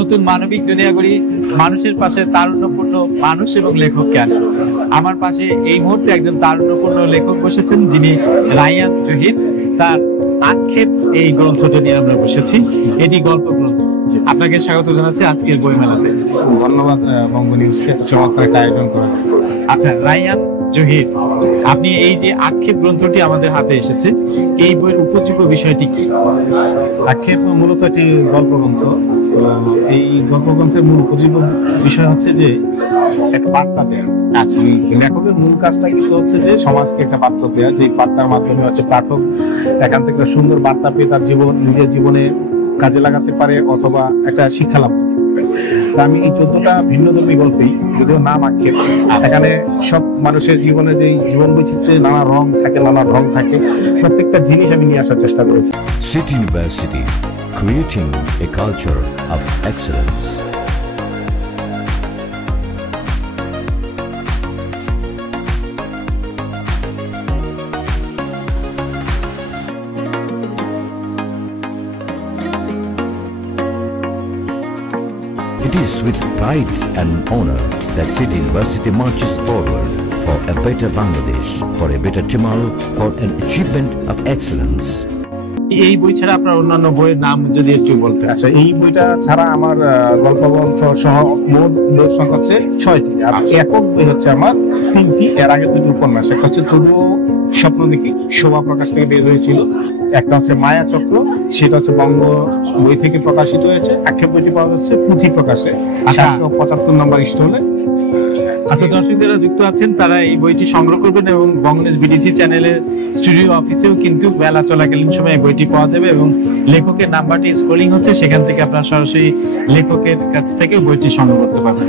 নতুন মানবিক দুনিয়া গড়ি, মানুষের পাশে তারুণ্যপূর্ণ মানুষ এবং লেখককে আনে। আমার পাশে এই মুহূর্তে একজন তারুণ্যপূর্ণ লেখক বসেছেন, যিনি রায়হান জহির। তার আক্ষেপ এই গ্রন্থটি নিয়ে আমরা বসেছি। এটি গল্প গ্রন্থ। আপনাকে স্বাগত জানাচ্ছি আজকের বইমেলাতে। ধন্যবাদ বঙ্গ নিউজকে চমৎকার একটা আয়োজন করার। আচ্ছা রায়হান জহির, আপনি এই যে আক্ষেপ গ্রন্থটি আমাদের হাতে এসেছে, এই বইয়ের উপজীব্য বিষয়টি কি? আক্ষেপ মূলত একটি গল্প গ্রন্থ। তো এই গল্প গ্রন্থের মূল উপজীব্য বিষয় হচ্ছে যে একটা বার্তা দেয়া। আচ্ছা, লেখকের মূল কাজটা কিন্তু হচ্ছে যে সমাজকে একটা বার্তা দেওয়া, যে বার্তার মাধ্যমে হচ্ছে পাঠক এখান থেকে একটা সুন্দর বার্তা পেয়ে তার নিজের জীবনে কাজে লাগাতে পারে অথবা একটা শিক্ষা লাভ করতে পারে। তা আমি এই 14টা ভিন্নধর্মী গল্পেই, যদিও নাম আক্ষেপ, এখানে সব মানুষের জীবনে যে জীবন বৈচিত্র্যে নানা রং থাকে, নানা ঢং থাকে, প্রত্যেকটা জিনিস আমি নিয়ে আসার চেষ্টা করেছি। City University, creating a culture of excellence. It is with pride and honor that City University marches forward for a better Bangladesh, for a better tomorrow, for an achievement of excellence. এই বই ছাড়া আপনার অন্যান্য বইয়ের নাম যদি একটু বলতেন। আচ্ছা, এই বইটা ছাড়া আমার গল্প গ্রন্থ সহ মোট বই সংখ্যা হচ্ছে 6টি, আর একক বই হচ্ছে আমার 3টি। এর আগে 2টি উপন্যাস, একটা হচ্ছে তবুও স্বপ্ন দেখি, শোভা প্রকাশ থেকে বের হয়েছিল। একটা হচ্ছে মায়া চক্র, সেটা হচ্ছে বঙ্গ বই থেকে প্রকাশিত হয়েছে। আক্ষেপ বইটি পাওয়া যাচ্ছে পুঁথি প্রকাশে 775 নম্বর স্টলে। আচ্ছা, দর্শক যারা যুক্ত আছেন তারা এই বইটি সংগ্রহ করবেন এবং বঙ্গনিউজ বিডিসি চ্যানেলের স্টুডিও অফিসেও কিন্তু বেলা চলাকালীন সময় বইটি পাওয়া যাবে এবং লেখকের নাম্বারটি স্ক্রলিং হচ্ছে, সেখান থেকে আপনারা সরাসরি লেখকের কাছ থেকে বইটি সংগ্রহ করতে পারবেন।